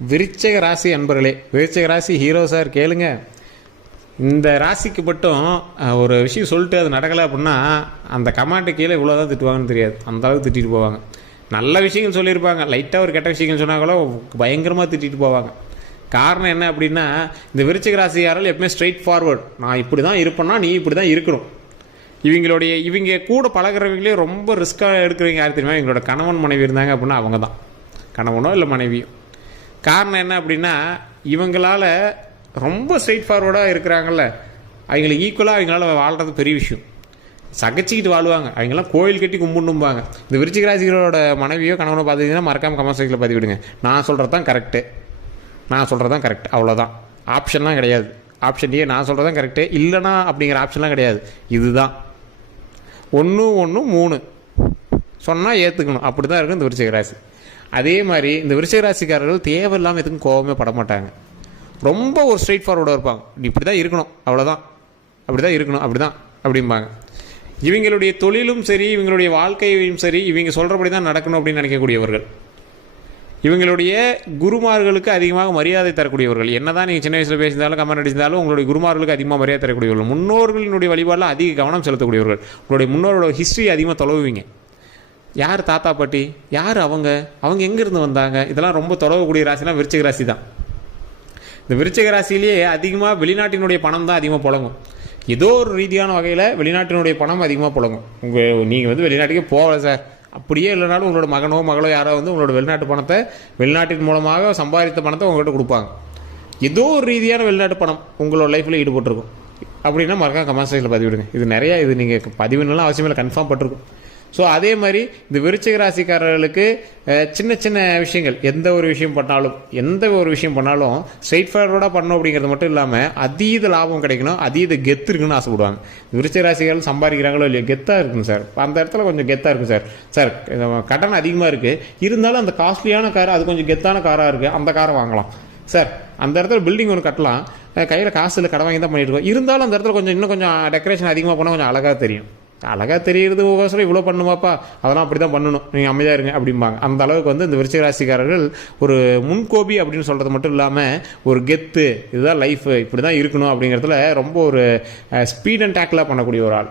விருச்சக ராசி அன்பர்களே விருச்சக ராசி ஹீரோ சார் கேளுங்க. இந்த ராசிக்கு மட்டும் ஒரு விஷயம் சொல்லிட்டு அது நடக்கலை அப்படின்னா அந்த கமாண்டு கீழே இவ்வளோ தான் திட்டுவாங்கன்னு தெரியாது. அந்த அளவுக்கு திட்டிட்டு போவாங்க. நல்ல விஷயங்கள் சொல்லியிருப்பாங்க. லைட்டாக ஒரு கெட்ட விஷயங்கள் சொன்னாங்களோ பயங்கரமாக திட்டிட்டு போவாங்க. காரணம் என்ன அப்படின்னா இந்த விருச்சிக ராசிக்காரர்கள் எப்பவுமே ஸ்ட்ரெயிட் ஃபார்வர்ட் நான் இப்படி தான் இருப்பேன்னா நீ இப்படி தான் இருக்கணும். இவங்களுடைய இவங்க கூட பழகுறவங்களே ரொம்ப ரிஸ்க்காக எடுக்கிறவங்க யார் தெரியுமா? இவங்களோட கணவன் மனைவி இருந்தாங்க அப்படின்னா அவங்க தான் கணவனோ இல்லை மனைவியோ. காரணம் என்ன அப்படின்னா இவங்களால ரொம்ப ஸ்ட்ரெயிட் ஃபார்வர்டாக இருக்கிறாங்கல்ல. அவங்களுக்கு ஈக்குவலாக அவங்களால வாழ்கிறது பெரிய விஷயம். சகச்சிக்கிட்டு வாழ்வாங்க. அவங்கெல்லாம் கோயில் கட்டி கும்பிடும்பாங்க இந்த விருச்சிக ராசிகளோட மனைவியோ கணவனோ பார்த்தீங்கன்னா மறக்காமல் கமெண்ட் செக்ஷனில் பதிவிடுங்க. நான் சொல்கிறது தான் கரெக்டு நான் சொல்கிறது தான் கரெக்ட் அவ்வளோதான் ஆப்ஷன்லாம் கிடையாது. ஆப்ஷன் ஏ நான் சொல்கிறது தான் கரெக்டு இல்லைனா அப்படிங்கிற ஆப்ஷன்லாம் கிடையாது. இதுதான். ஒன்று ஒன்று மூணு. சொன்னால் ஏற்றுக்கணும் அப்படி தான் இருக்கும் இந்த விருச்சிக ராசி. அதே மாதிரி இந்த விருச்சிக ராசிக்காரர்கள் தேவையில்லாமல் எதுக்கும் கோவமே பட மாட்டாங்க. ரொம்ப ஒரு ஸ்ட்ரைட் ஃபார்வர்டாக இருப்பாங்க. இப்படி தான் இருக்கணும். அவ்வளோதான் அப்படி தான் இருக்கணும். அப்படி தான் அப்படிம்பாங்க. இவங்களுடைய தொழிலும் சரி இவங்களுடைய வாழ்க்கையும் சரி இவங்க சொல்கிறபடி தான் நடக்கணும் அப்படின்னு நினைக்கக்கூடியவர்கள். இவங்களுடைய குருமார்களுக்கு அதிகமாக மரியாதை தரக்கூடியவர்கள். என்னதான் நீங்கள் சின்ன வயசில் பேசியிருந்தாலும் கமெண்ட் அடிச்சிருந்தாலும் உங்களுடைய குருமார்களுக்கு அதிகமாக மரியாதை தரக்கூடியவர்கள். முன்னோர்களினுடைய வழிபாடில் அதிக கவனம் செலுத்தக்கூடியவர்கள். உங்களுடைய முன்னோரோட ஹிஸ்ட்ரி அதிகமாக தொலைவுவீங்க. யார் தாத்தா பாட்டி? யார் அவங்க? அவங்க எங்கேருந்து வந்தாங்க? இதெல்லாம் ரொம்ப தொடரக்கூடிய ராசினா விருச்சிக ராசி தான். இந்த விருச்சிக ராசியிலேயே அதிகமாக வெளிநாட்டினுடைய பணம் தான் அதிகமாக புழங்கும். ஏதோ ஒரு ரீதியான வகையில் வெளிநாட்டினுடைய பணம் அதிகமாக புழங்கும். உங்கள் நீங்கள் வந்து வெளிநாட்டுக்கே போகல சார். அப்படியே இல்லைனாலும் உங்களோட மகனோ மகளோ யாரோ வந்து உங்களோட வெளிநாட்டு பணத்தை வெளிநாட்டின் மூலமாக சம்பாதித்த பணத்தை உங்கள்கிட்ட கொடுப்பாங்க. ஏதோ ஒரு ரீதியான வெளிநாட்டு பணம் உங்களோட லைஃப்பில் ஈடுபட்டிருக்கும். அப்படின்னா மறக்காம கமெண்ட் செக்ஷனில் பதிவிடுங்க. இது நிறையா இது நீங்கள் பதிவுனாலும் அவசியம் இல்லை. கன்ஃபார்ம் பட்டிருக்கும். ஸோ அதே மாதிரி இந்த விருச்சிக ராசிக்காரர்களுக்கு சின்ன சின்ன விஷயங்கள் எந்த ஒரு விஷயம் பண்ணாலும் எந்த ஒரு விஷயம் பண்ணாலும் ஸ்ட்ரெயிட் ஃபார்வர்டாக பண்ணணும் அப்படிங்கிறது மட்டும் இல்லாமல் அதீத லாபம் கிடைக்கணும் அதீத கெத்து இருக்குன்னு ஆசைப்படுவாங்க. விருச்சிக ராசிகள் சம்பாதிக்கிறாங்களோ இல்லையோ கெத்தாக இருக்குங்க சார். அந்த இடத்துல கொஞ்சம் கெத்தாக இருக்கும் சார். சார் கடன் கட்டணம் அதிகமாக இருக்குது இருந்தாலும் அந்த காஸ்ட்லியான கார் அது கொஞ்சம் கெத்தான காராக இருக்குது அந்த காரை வாங்கலாம். சார் அந்த இடத்துல பில்டிங் ஒன்று கட்டலாம். கையில் காசு இல்லை கடை வாங்கி தான் பண்ணிட்டு இருக்கோம். இருந்தாலும் அந்த இடத்துல கொஞ்சம் இன்னும் கொஞ்சம் டெக்கரேஷன் அதிகமாக பண்ணால் கொஞ்சம் அழகாக தெரியும். அழகாக தெரிகிறது ஒவ்வொரு இவ்வளோ பண்ணுவாப்பா அதெல்லாம் அப்படி தான் பண்ணணும். நீங்கள் அமைதியாக இருங்க அப்படிம்பாங்க. அந்த அளவுக்கு வந்து இந்த விருச்சிக ராசிக்காரர்கள் ஒரு முன்கோபி அப்படின்னு சொல்கிறது மட்டும் இல்லாமல் ஒரு கெத்து இதுதான் லைஃப் இப்படி தான் இருக்கணும் அப்படிங்கிறதுல ரொம்ப ஒரு ஸ்பீட் அண்ட் டேக்கிளாக பண்ணக்கூடிய ஒரு ஆள்.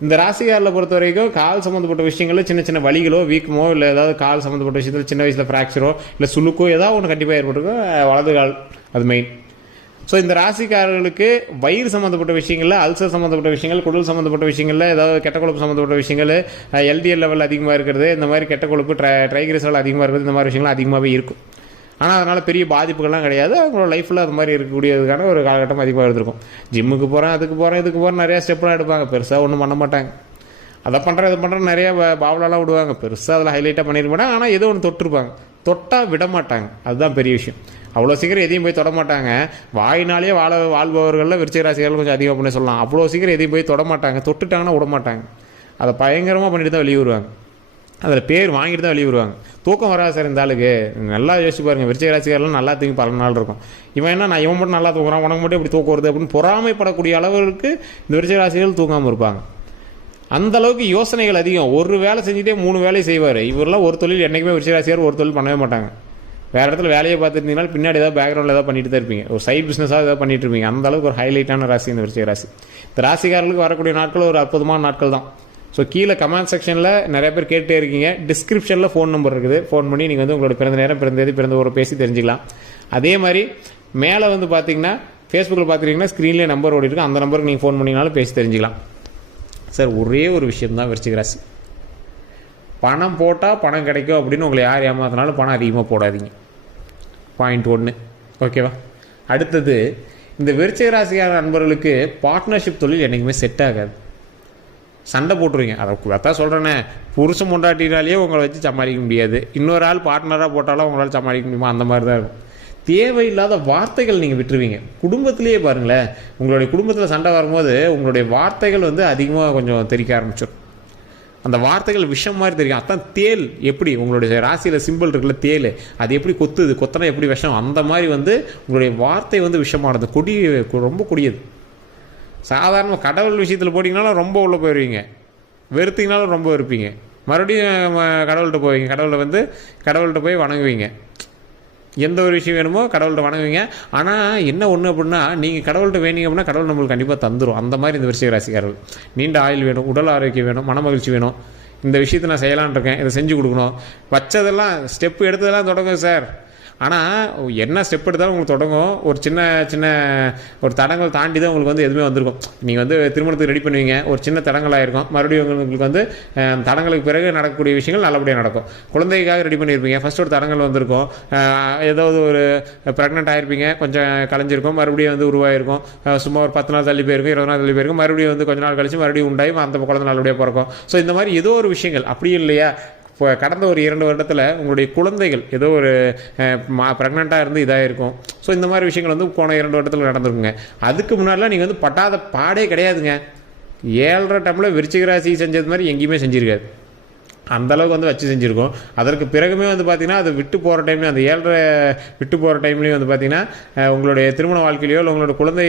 இந்த ராசிகாரில் பொறுத்த வரைக்கும் கால் சம்மந்தப்பட்ட விஷயங்களில் சின்ன சின்ன வலிகளோ வீக்கமோ இல்லை ஏதாவது கால் சம்மந்தப்பட்ட விஷயத்தில் சின்ன வயசில் ஃப்ராக்சரோ இல்லை சுளுக்கோ ஏதாவது ஒன்று கண்டிப்பாக ஏற்பட்டிருக்கும் வலது கால் அது மெயின் ஸோ இந்த ராசிக்காரர்களுக்கு வயிறு சம்மந்தப்பட்ட விஷயங்களில் அல்சர் சம்மந்தப்பட்ட விஷயங்கள் குடல் சம்மந்தப்பட்ட விஷயங்களில் ஏதாவது கெட்ட கொழுப்பு சம்மந்தப்பட்ட விஷயங்கள் எல்டிஎல் லெவல் அதிகமாக இருக்கிறது இந்த மாதிரி கெட்ட கொழுப்பு ட்ரை ட்ரைகிரிசல் அதிகமாக இருக்கிறது இந்த மாதிரி விஷயங்கள் அதிகமாகவே இருக்கும். ஆனால் அதனால் பெரிய பாதிப்புகள்லாம் கிடையாது. அவங்களோட லைஃப்பில் அது மாதிரி இருக்கக்கூடியதுக்கான ஒரு காலகட்டம் அதிகமாக இருந்திருக்கும். ஜிம்முக்கு போகிறேன் அதுக்கு போகிறேன் இதுக்கு போகிறேன் நிறையா ஸ்டெப்லாம் எடுப்பாங்க. பெருசாக ஒன்றும் பண்ண மாட்டாங்க. அதை பண்ணுறேன் இது பண்ணுறேன் நிறைய பாவலாலாம் விடுவாங்க. பெருசாக அதில் ஹைலைட்டாக பண்ணியிருப்பாங்க மாட்டாங்க. ஆனால் ஏதோ ஒன்று தொட்டிருப்பாங்க. தொட்டால் விட மாட்டாங்க. அதுதான் பெரிய விஷயம். அவ்வளோ சீக்கிரம் எதையும் போய் தொடமாட்டாங்க வாயினாலே வாழ வாழ்பவர்களில் விருச்சிகராசிகள் கொஞ்சம் அதிகம் பண்ணி சொல்லலாம். அவ்வளோ சீக்கிரம் எதையும் போய் தொடமாட்டாங்க தொட்டுட்டாங்கன்னா விட மாட்டாங்க. அதை பயங்கரமாக பண்ணிட்டு தான் வெளியே வருவாங்க அதில் பேர் வாங்கிட்டு தான் வெளியே வருவாங்க தூக்கம் வராது சார் இந்த ஆளுக்கு. நல்லா யோசிச்சு பாருங்க. விருச்சிக நல்லா தூங்கி பல நாள் இருக்கும். இவன் என்ன நான் இவன் மட்டும் நல்லா தூங்குறான் உனக்கு மட்டும் இப்படி தூக்கம் வருது அப்படின்னு பொறாமைப்படக்கூடிய அளவுக்கு இந்த விருச்சிகராசிகள் தூங்காமல் இருப்பாங்க. அந்த அளவுக்கு யோசனைகள் அதிகம். ஒரு வேலை செஞ்சுட்டே மூணு வேலையை செய்வார். இவரெல்லாம் ஒரு தொழில் என்றைக்குமே விருச்சிகராசிகார் ஒரு தொழில் பண்ணவே மாட்டாங்க. வேறு இடத்துல வேலையை பார்த்துருந்தீங்கன்னா பின்னாடி ஏதாவது பேக்ரவுண்டில் ஏதாவது பண்ணிட்டு தான் இருப்பீங்க. ஒரு சைட் பிஸ்னஸாக ஏதாவது பண்ணிட்டு இருப்பீங்க. அந்த அளவுக்கு ஒரு ஹைலைட்டான ராசி இந்த விருச்சிக ராசி. இந்த ராசிக்காரர்களுக்கு வரக்கூடிய நாட்கள் ஒரு அற்புதமான நாட்கள் தான். ஸோ கீழே கமெண்ட் செக்ஷனில் நிறைய பேர் கேட்டே இருக்கீங்க. டிஸ்கிரிப்ஷனில் ஃபோன் நம்பர் இருக்குது. ஃபோன் பண்ணி நீங்கள் வந்து உங்களோட பிறந்த நேரம் பிறந்த தேதி பிறந்த ஒரு பேசி தெரிஞ்சுக்கலாம். அதே மாதிரி மேலே வந்து பார்த்தீங்கன்னா ஃபேஸ்புக்கில் பார்த்தீங்கன்னா ஸ்க்ரீன்லேயே நம்பர் ஓடி இருக்கு அந்த நம்பருக்கு நீங்கள் ஃபோன் பண்ணிங்கனாலும் பேசி தெரிஞ்சுக்கலாம். சார் ஒரே ஒரு விஷயம் தான் விருச்சிக ராசி. பணம் போட்டால் பணம் கிடைக்கும் அப்படின்னு உங்களை யார் ஏமாத்தினாலும் பணம் அதிகமாக போடாதீங்க. பாயிண்ட் ஒன்று ஓகேவா அடுத்தது இந்த விருச்சிக ராசிக்கார நண்பர்களுக்கு பார்ட்னர்ஷிப் தொழில் என்றைக்குமே செட் ஆகாது. சண்டை போட்டுருவீங்க. அதை அதான் சொல்கிறேனே புருஷன் முண்டாட்டினாலேயே உங்களை வச்சு சமாளிக்க முடியாது. இன்னொரு ஆள் பார்ட்னராக போட்டாலும் உங்களால் சமாளிக்க முடியுமா? அந்த மாதிரி தான் இருக்கும். தேவையில்லாத வார்த்தைகள் நீங்கள் விட்டுருவீங்க. குடும்பத்திலேயே பாருங்களேன். உங்களுடைய குடும்பத்தில் சண்டை வரும்போது உங்களுடைய வார்த்தைகள் வந்து அதிகமாக கொஞ்சம் தெரிக்க ஆரம்பிச்சிடும் அந்த வார்த்தைகள் விஷம் மாதிரி தெரியும். அதான் தேல். எப்படி? உங்களுடைய ராசியில் சிம்பிள் இருக்குல்ல தேல். அது எப்படி கொத்துது? கொத்தனா எப்படி விஷம்? அந்த மாதிரி வந்து உங்களுடைய வார்த்தை வந்து விஷமானது. கொடி ரொம்ப கொடியது. சாதாரண கடவுள் விஷயத்தில் போட்டிங்கனாலும் ரொம்ப உள்ளே போயிடுவீங்க வெறுத்தீங்கனாலும் ரொம்ப இருப்பீங்க மறுபடியும் கடவுள்கிட்ட போவீங்க. கடவுளை வந்து கடவுள்கிட்ட போய் வணங்குவீங்க. எந்த ஒரு விஷயம் வேணுமோ கடவுள்கிட்ட வணங்குவீங்க. ஆனால் என்ன ஒன்று அப்படின்னா நீங்கள் கடவுள்கிட்ட வேணிங்க அப்படின்னா கடவுள் நம்மளுக்கு கண்டிப்பாக தந்துடும் அந்த மாதிரி இந்த விஷய ராசிக்காரர்கள். நீண்ட ஆயுள் வேணும் உடல் ஆரோக்கியம் வேணும் மன மகிழ்ச்சி வேணும். இந்த விஷயத்தை நான் செய்யலான்னு இருக்கேன் இதை செஞ்சு கொடுக்கணும். வச்சதெல்லாம் ஸ்டெப்பு எடுத்ததெல்லாம் தொடங்கும் சார். ஆனால் என்ன ஸ்டெப் எடுத்தாலும் உங்களுக்கு தொடங்கும். ஒரு சின்ன சின்ன ஒரு தடங்கள் தாண்டி தான் உங்களுக்கு வந்து எதுவுமே வந்திருக்கும். நீங்கள் வந்து திருமணத்துக்கு ரெடி பண்ணுவீங்க. ஒரு சின்ன தடங்களாக இருக்கும் மறுபடியும் உங்களுக்கு வந்து தடங்களுக்கு பிறகு நடக்கக்கூடிய விஷயங்கள் நல்லபடியாக நடக்கும். குழந்தைக்காக ரெடி பண்ணியிருப்பீங்க. ஃபஸ்ட் ஒரு தடங்கள் வந்திருக்கும். ஏதாவது ஒரு ப்ரெக்னென்ட் ஆகிருப்பீங்க கொஞ்சம் கலைஞ்சிருக்கும். மறுபடியும் வந்து உருவாயிருக்கும். சும்மா ஒரு பத்து நாள் தள்ளி போயிருக்கும். இருபது நாள் தள்ளி போயிருக்கும். மறுபடியும் வந்து கொஞ்ச நாள் கழிச்சு மறுபடியும் உண்டாகி அந்த குழந்தை நல்லபடியாக பிறக்கும். ஸோ இந்த மாதிரி ஏதோ ஒரு விஷயங்கள். அப்படியும் இல்லையா? இப்போ கடந்த ஒரு இரண்டு வருடத்தில் உங்களுடைய குழந்தைகள் ஏதோ ஒரு ப்ரெக்னெண்ட்டாக இருந்து இதாக இருக்கும் ஸோ இந்த மாதிரி விஷயங்கள் வந்து போன இரண்டு வருடத்தில் நடந்திருக்குங்க. அதுக்கு முன்னாடிலாம் நீங்கள் வந்து பட்டாத பாடே கிடையாதுங்க. ஏழரை டம்மில் விருச்சிக ராசி செஞ்சது மாதிரி எங்கேயுமே செஞ்சிருக்காது. அந்த அளவுக்கு வந்து வச்சு செஞ்சுருக்கோம். அதற்கு பிறகுமே வந்து பார்த்தீங்கன்னா அது விட்டு போகிற டைம்லேயும் அந்த ஏழரை விட்டு போகிற டைம்லேயும் வந்து பார்த்தீங்கன்னா உங்களுடைய திருமண வாழ்க்கையிலையோ இல்லை உங்களோட குழந்தை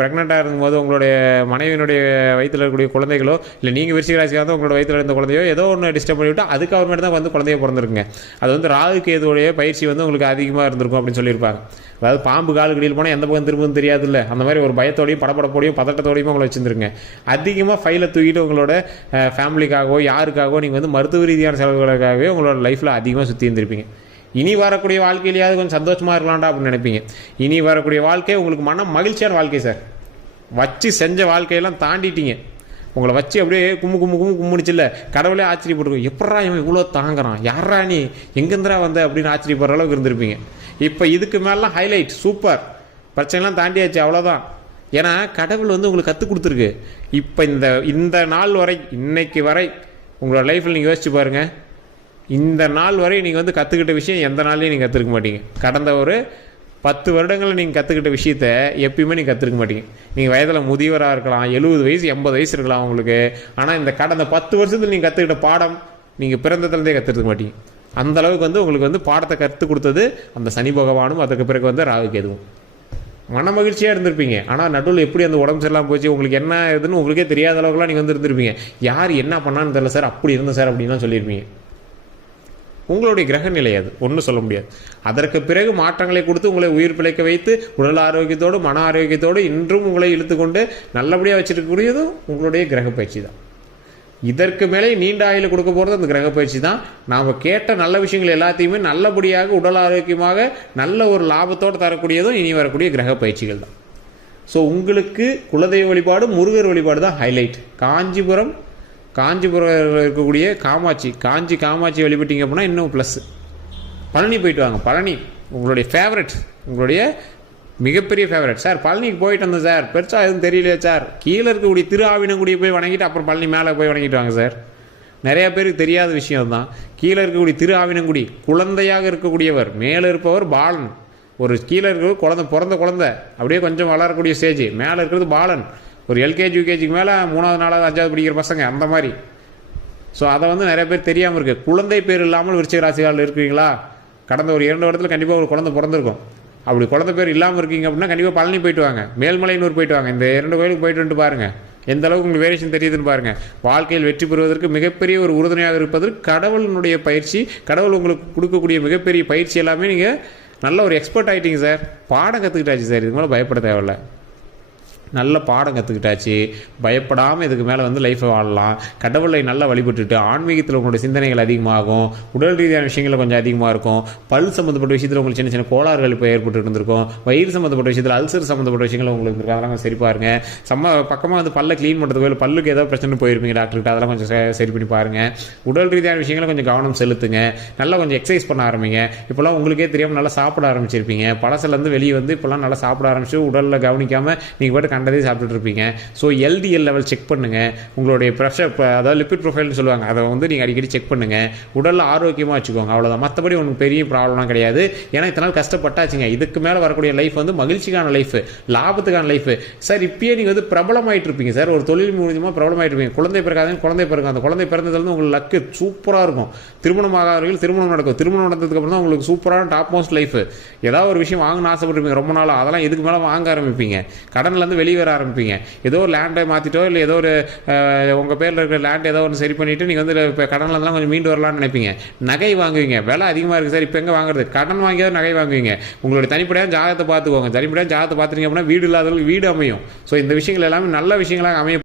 ப்ரெக்னெண்ட்டாக இருக்கும்போது உங்களுடைய மனைவியினுடைய வயிற்றில் இருக்கக்கூடிய குழந்தைகளோ இல்லை நீங்கள் விருச்சிக ராசிக்காக இருந்தால் உங்களோட வயிற்றில் இருந்த குழந்தையோ ஏதோ ஒன்று டிஸ்டர்ப் பண்ணிவிட்டு அதுக்கு அப்புறமேட்டு தான் வந்து குழந்தைய பிறந்திருக்குங்க. அது வந்து ராகு கேதுவுடைய பயிற்சி வந்து உங்களுக்கு அதிகமாக இருந்திருக்கும் அப்படின்னு சொல்லியிருப்பாங்க. அதாவது பாம்பு கால் கடியில் போனால் எந்த பக்கம் திரும்பும் தெரியாதுல்ல. அந்த மாதிரி ஒரு பயத்தோடையும் படப்படப்போடையும் பதட்டத்தோடையும் உங்களை வச்சுருந்துருங்க. அதிகமாக ஃபைலை தூக்கிட்டு உங்களோட ஃபேமிலிக்காகவோ யாருக்காகவோ நீங்கள் வந்து மருத்துவ ரீதியான செலவுகளுக்காகவே உங்களோட லைஃப்பில் அதிகமாக சுற்றி இருந்திருப்பீங்க. இனி வரக்கூடிய வாழ்க்கையிலேயாவது கொஞ்சம் சந்தோஷமாக இருக்கலாம்டா அப்படின்னு நினைப்பீங்க. இனி வரக்கூடிய வாழ்க்கை உங்களுக்கு மன மகிழ்ச்சியான வாழ்க்கை சார். வச்சு செஞ்ச வாழ்க்கையெல்லாம் தாண்டிட்டீங்க. உங்களை வச்சு அப்படியே கும்மு கும்மு கும்மு கும்முனுச்சுல்ல. கடவுளே ஆச்சரியப்பட்டிருக்கும் எப்படா இவன் இவ்வளோ தாங்குறான்? யாரா நீ? எங்கேருந்துடா வந்த? அப்படின்னு ஆச்சரியப்படுற அளவுக்கு இருந்திருப்பீங்க. இப்போ இதுக்கு மேலாம் ஹைலைட் சூப்பர் பிரச்சனைலாம் தாண்டியாச்சு அவ்வளோதான் ஏன்னா கடவுள் வந்து உங்களுக்கு கற்றுக் கொடுத்துருக்கு. இப்போ இந்த இந்த நாள் வரை இன்னைக்கு வரை உங்களோட லைஃப்பில் நீங்கள் யோசிச்சு பாருங்கள் இந்த நாள் வரை நீங்கள் வந்து கற்றுக்கிட்ட விஷயம் எந்த நாள்லையும் நீங்கள் கற்றுக்க மாட்டீங்க. கடந்த ஒரு பத்து வருடங்களில் நீங்கள் கற்றுக்கிட்ட விஷயத்த எப்பயுமே நீங்கள் கற்றுக்க மாட்டீங்க. நீங்கள் வயதில் முதியவராக இருக்கலாம் எழுபது வயசு எண்பது வயசு இருக்கலாம் உங்களுக்கு. ஆனால் இந்த கடந்த பத்து வருஷத்தில் நீங்கள் கற்றுக்கிட்ட பாடம் நீங்கள் பிறந்ததுலேருந்தே கற்றுக்க மாட்டீங்க. அந்த அளவுக்கு வந்து உங்களுக்கு வந்து பாடத்தை கற்றுக் கொடுத்தது அந்த சனி பகவானும் அதுக்கு பிறகு வந்து ராகு கேதுவும். மன மகிழ்ச்சியாக இருந்திருப்பீங்க. ஆனால் நடுவில் எப்படி அந்த உடம்பு சரியில்லாம போச்சு உங்களுக்கு என்ன இதுன்னு உங்களுக்கே தெரியாத அளவுக்குலாம் நீங்கள் வந்து இருந்திருப்பீங்க. யார் என்ன பண்ணான்னு தெரியல சார் அப்படி இருந்தேன் சார் அப்படின்லாம் சொல்லியிருப்பீங்க. உங்களுடைய கிரக நிலை அது ஒன்றும் சொல்ல முடியாது. அதற்கு பிறகு மாற்றங்களை கொடுத்து உங்களை உயிர் பிழைக்க வைத்து உடல் ஆரோக்கியத்தோடு மன ஆரோக்கியத்தோடு இன்றும் உங்களை இழுத்துக்கொண்டு நல்லபடியாக வச்சிருக்கக்கூடியதும் உங்களுடைய கிரக பயிற்சி தான். இதற்கு மேலே நீண்ட ஆயுள் கொடுக்க போகிறது அந்த கிரக பயிற்சி தான். நாம் கேட்ட நல்ல விஷயங்கள் எல்லாத்தையுமே நல்லபடியாக உடல் ஆரோக்கியமாக நல்ல ஒரு லாபத்தோடு தரக்கூடியதும் இனி வரக்கூடிய கிரக பயிற்சிகள் தான். ஸோ உங்களுக்கு குலதெய்வ வழிபாடு முருகர் வழிபாடு தான் ஹைலைட் காஞ்சிபுரம் காஞ்சிபுரம் இருக்கக்கூடிய காமாட்சி காஞ்சி காமாட்சி வழிபட்டீங்க அப்படின்னா இன்னும் ப்ளஸ் பழனி போயிட்டு வாங்க. பழனி உங்களுடைய ஃபேவரட் உங்களுடைய மிகப்பெரிய ஃபேவரட் சார் பழனிக்கு போயிட்டு வந்தேன் சார். பெருசாக எதுவும் தெரியலையே சார். கீழே இருக்கக்கூடிய திரு ஆவினங்குடியை போய் வணங்கிட்டு அப்புறம் பழனி மேலே போய் வணங்கிட்டு வாங்க சார். நிறைய பேருக்கு தெரியாத விஷயம் தான் கீழே இருக்கக்கூடிய திரு ஆவினங்குடி குழந்தையாக இருக்கக்கூடியவர் மேலே இருப்பவர் பாலன். ஒரு கீழே இருக்கிற குழந்தை பிறந்த குழந்தை. அப்படியே கொஞ்சம் வளரக்கூடிய ஸ்டேஜ் மேலே இருக்கிறது பாலன். ஒரு எல்கேஜி யூகேஜிக்கு மேலே மூணாவது நாலாவது அஞ்சாவது படிக்கிற பசங்க அந்த மாதிரி. ஸோ அதை வந்து நிறைய பேர் தெரியாமல் இருக்குது குழந்தை பேர் இல்லாமல் விருச்சிக ராசிகாரில் இருக்கிறீங்களா? கடந்த ஒரு இரண்டு வருடத்தில் கண்டிப்பாக ஒரு குழந்தை பிறந்திருக்கும். அப்படி குழந்தை பேர் இல்லாமல் இருக்கீங்க அப்படின்னா கண்டிப்பாக பழனி போயிட்டு வாங்க. மேல்மலையனூர் போயிட்டு வாங்க. இந்த இரண்டு கோயிலுக்கு போயிட்டு வந்துட்டு பாருங்கள் எந்த அளவுக்கு உங்களுக்கு வேரியேஷன் தெரியுதுன்னு பாருங்கள் வாழ்க்கையில் வெற்றி பெறுவதற்கு மிகப்பெரிய ஒரு உறுதுணையாக இருப்பது கடவுளினுடைய பயிற்சி. கடவுள் உங்களுக்கு கொடுக்கக்கூடிய மிகப்பெரிய பயிற்சி எல்லாமே நீங்கள் நல்ல ஒரு எக்ஸ்பர்ட் ஆகிட்டீங்க சார் பாடம் கற்றுக்கிட்டாச்சு சார் இது மேலே பயப்பட தேவையில்ல. நல்ல பாடம் கற்றுக்கிட்டாச்சு பயப்படாமல் இதுக்கு மேலே வந்து லைஃப்பை வாழலாம். கடவுளை நல்லா வழிபட்டுட்டு ஆன்மீகத்தில் உங்களுடைய சிந்தனைகள் அதிகமாகும். உடல் ரீதியான விஷயங்கள் கொஞ்சம் அதிகமாக இருக்கும். பல் சம்மந்தப்பட்ட விஷயத்தில் உங்களுக்கு சின்ன சின்ன கோளாறுகள் இப்போ ஏற்பட்டு இருந்திருக்கும். வயிறு சம்மந்தப்பட்ட விஷயத்தில் அல்சர் சம்மந்தப்பட்ட விஷயங்கள் உங்களுக்கு இருந்திருக்கும் அதெல்லாம் கொஞ்சம் சரி பாருங்க. சம்ம பக்கமாக வந்து பல்ல க்ளீன் பண்ணுறது இல்லை பல்லுக்கு ஏதாவது பிரச்சனை போயிருப்பீங்க டாக்டர்கிட்ட அதெல்லாம் கொஞ்சம் சரி பண்ணி பாருங்கள் உடல் ரீதியான விஷயங்களை கொஞ்சம் கவனம் செலுத்துங்க. நல்லா கொஞ்சம் எக்ஸசைஸ் பண்ண ஆரம்பிங்க. இப்போல்லாம் உங்களுக்கே தெரியாமல் நல்லா சாப்பிட ஆரம்பிச்சிருப்பீங்க. பழசுலேருந்து வெளியே வந்து இப்போல்லாம் நல்லா சாப்பிட ஆரம்பிச்சு உடலில் கவனிக்காமல் நீங்கள் பாட்டு கண்டதே சாப்பிட்டுட்ருப்பீங்க. ஸோ எல்டிஎல் லெவல் செக் பண்ணுங்க. உங்களுடைய ப்ரெஷர் அதாவது லிப்பிட் ப்ரொஃபைல்னு சொல்லுவாங்க. அதை வந்து நீங்கள் அடிக்கடி செக் பண்ணுங்க. உடலில் ஆரோக்கியமாக வச்சுக்கோங்க. அவ்வளோதான் மற்றபடி உங்களுக்கு பெரிய ப்ராப்ளம்லாம் கிடையாது. ஏன்னா இத்தனால் கஷ்டப்பட்டாச்சுங்க. இதுக்கு மேலே வரக்கூடிய லைஃப் வந்து மகிழ்ச்சிக்கான லைஃப் லாபத்துக்கான லைஃப் சார் இப்பயே நீங்கள் வந்து பிரபலமாயிட்டு இருப்பீங்க சார் ஒரு தொழில் மூலியமாக பிரபலமாயிட்டு இருப்பீங்க குழந்தை பிறக்காதவங்க குழந்தை பிறக்கும். அந்த குழந்தை பிறந்ததுலேருந்து உங்களுக்கு லக்கு சூப்பராக இருக்கும். திருமணம் ஆகாதவர்கள் திருமணம் நடக்கும். திருமணம் நடந்ததுக்கு அப்புறம் தான் உங்களுக்கு சூப்பரான டாப் மோஸ்ட் லைஃப் ஏதாவது ஒரு விஷயம் வாங்கணும்னு ஆசைப்பட்டிருப்பீங்க. ரொம்ப நாளாக அதெல்லாம் இதுக்கு மேலே வாங்க ஆரம்பிப்பீங்க? கடன்லேருந்து வெளியே வெளியே வர ஆரம்பிப்பீங்க. ஏதோ ஒரு லேண்டை மாற்றிட்டோ இல்லை ஏதோ ஒரு உங்கள் பேரில் இருக்கிற லேண்ட் ஏதோ ஒன்று சரி பண்ணிவிட்டு நீங்கள் வந்து இப்போ கடனில் இருந்தாலும் கொஞ்சம் மீண்டு வரலாம்னு நினைப்பீங்க. நகை வாங்குவீங்க. விலை அதிகமாக இருக்குது சார் இப்போ எங்கே வாங்குறது? கடன் வாங்கியாவது நகை வாங்குவீங்க. உங்களுடைய தனிப்படையாக ஜாதகத்தை பார்த்துக்கோங்க. தனிப்படையாக ஜாதகத்தை பார்த்துட்டீங்க அப்படின்னா வீடு இல்லாதவங்களுக்கு வீடு அமையும். ஸோ இந்த விஷயங்கள் எல்லாமே நல்ல விஷயங்களாக அமைய